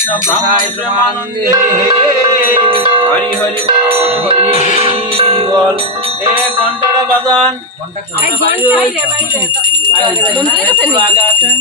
কৃষ্ণ ব্রহ্মানন্দে হরি হরি হরি বল। এ ঘন্টাটা বাজান, আগে আসেন।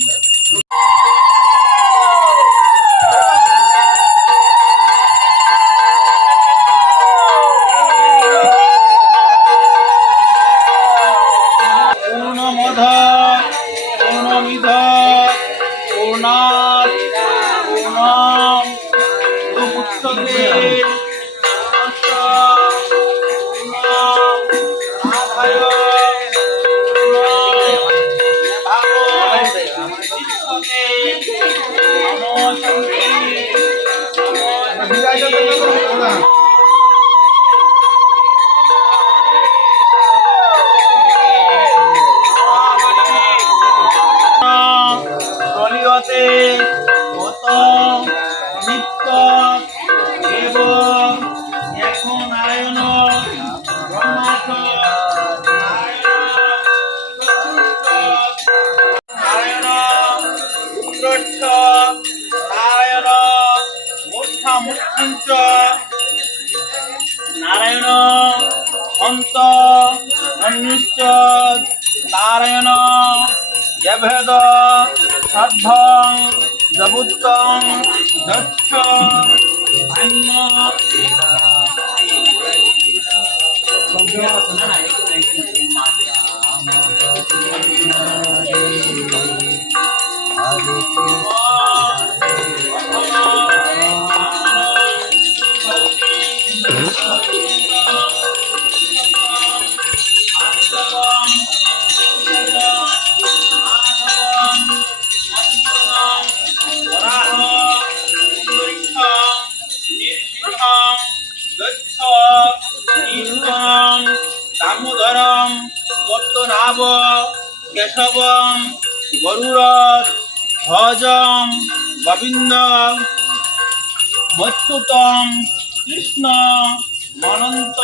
নারায়ণ অন্ত অনিশ্চ নারায়ণ যভেদ সর্বং জবুত্তং দক্ষ ব্রহ্ম দামোদরম পদ্মনাভ কেশবম গরুড় ভজম গোবিন্দ মচ্যুতম কৃষ্ণ মনন্ত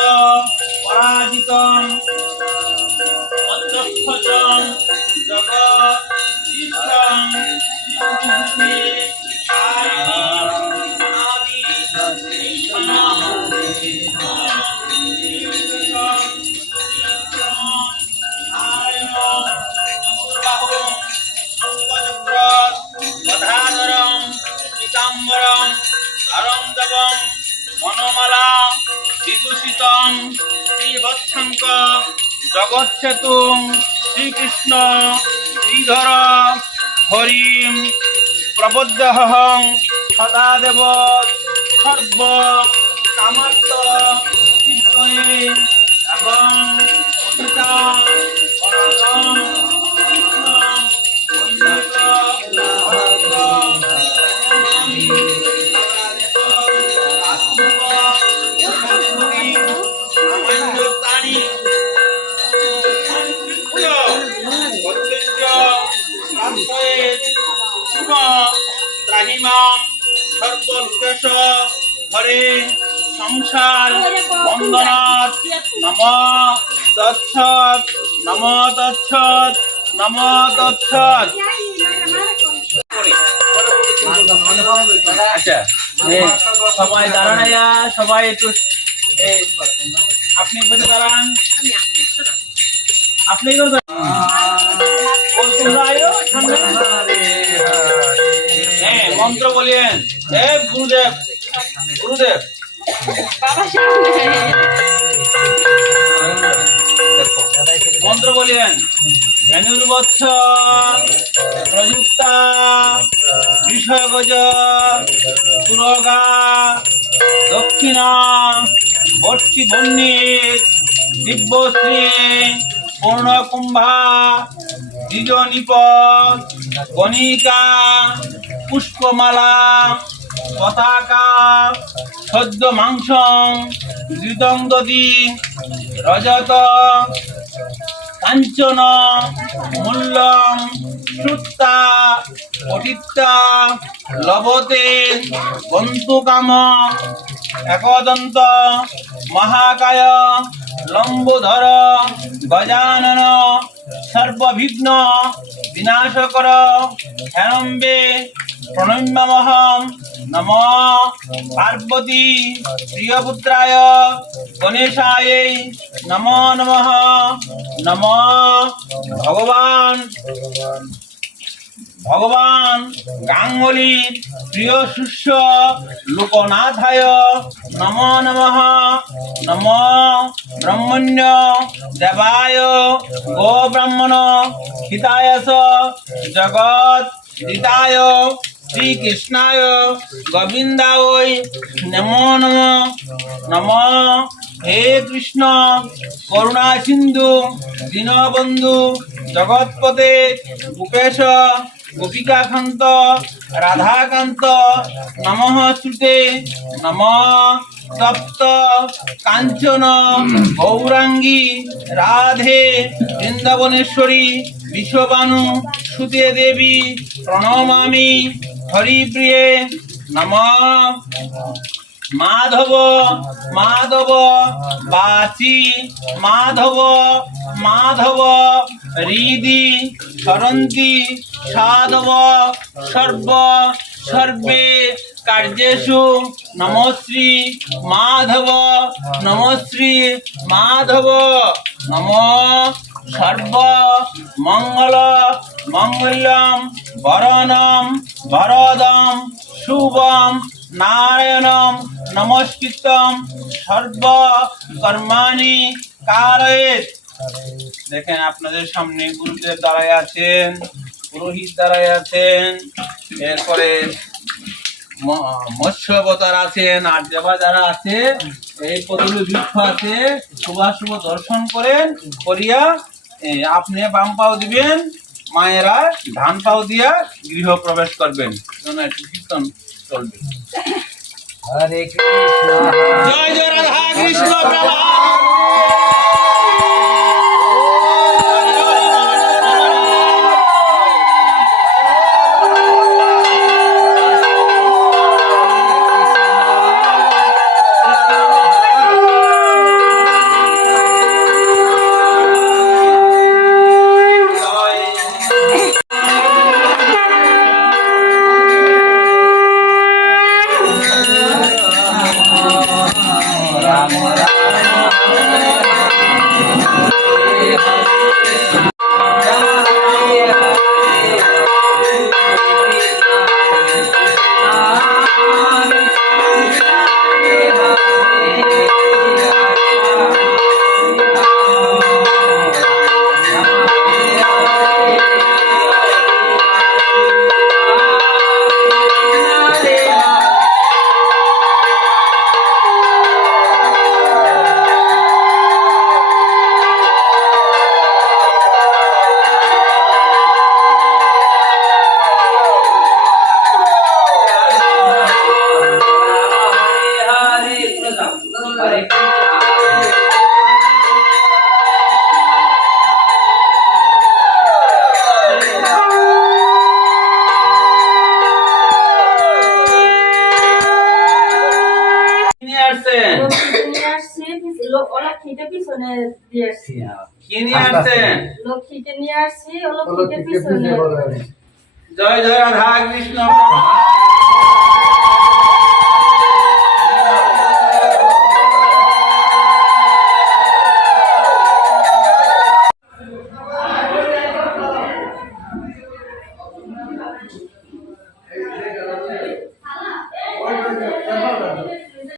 পরাজিতম অধ্যক্ষজম জগদীশ্বরং মনোমালা বিভূষিতং শ্রীবৎসঙ্ক জগৎসেতুং শ্রীকৃষ্ণ শ্রীধর হরিম প্রবদ্ধহং সদাদেব সর্ব কামার্থ সিদ্ধয়ে এবং অসিতা পরম সর্বলোকেশ হরে সংসার বন্দনাথ নম তৎসৎ নম তৎসৎ নম তৎসৎ। আচ্ছা সবাই দাঁড়াইয়া সবাই একটু আপনি বসে দাঁড়ান, আপনি মন্ত্র বলেন। হে গুরুদেব, গুরুদেব মন্ত্র বলেন। ধনুর্বৎস প্রযুক্তা বিষয়গজ সুরগা দক্ষিণা বর্ষি বন্যিত দিব্যশ্রী পূর্ণকুম্ভা দ্বিজনিপ গণিকা পুষ্পমালা পতাকা সদ্য মাংস ধৃতং দধি রজত কাঞ্চন মূল্যম শ্রুত্তা পটিত্তা লবতে গন্তুকাম একদন্ত মহাকায় লম্বোধর গজানন সর্ববিঘ্ন বিনাশকর হেরম্বে প্রণম্যমহং নমো পার্বতী প্রিয়পুত্রায় গণেশায় নমো নমঃ নমো ভগবান গাঙ্গুলির প্রিয় শিষ্য লোকনাথায় নমো নমঃ নমো ব্রহ্মণ্য দেবায় গো ব্রাহ্মণ হিতায় জগৎ হিতায় শ্রীকৃষ্ণায় গোবিন্দায় নমো নমঃ নমো হে কৃষ্ণ করুণা সিন্ধু দীনবন্ধু জগৎপতে গোপেশ গোপিকাকান্ত রাধাকান্ত নমঃ শ্রুতে নমঃ তপ্ত কাঞ্চন গৌরাঙ্গী রাধে বৃন্দাবনেশ্বরী বিশ্ববানু সুতে দেবী প্রণমামি হরিপ্রিয়ে নমঃ মাধব মাধব বাচি মাধব মাধব হৃদি সরন্তি সাধব সর্ব সর্বে কার্যেষু নমশ্রী মাধব নমশ্রী মাধব নম সর্ব মঙ্গল মঙ্গলম বরণম বরদম শুভম নারায়ণম নমস্কৃতম সর্ব কর্মাণি কারয়েত। দেখেন আপনাদের সামনে গুরুদেব দাঁড়ায় আছেন, পুরোহিত দাঁড়ায় আছেন, এরপরে মৎস্য অবতার আছেন, আর দেবা যারা আছে এই পদুলি বৃক্ষ আছে, শুভ দর্শন করেন করিয়া আপনি বাম পাও দিবেন, মায়েরা ধান পাও দিয়া গৃহ প্রবেশ করবেন। একটু কীর্তন চলবে। হরে কৃষ্ণ জয় জয় রাধা কৃষ্ণ প্রভু। জয় জয় রাধা কৃষ্ণ।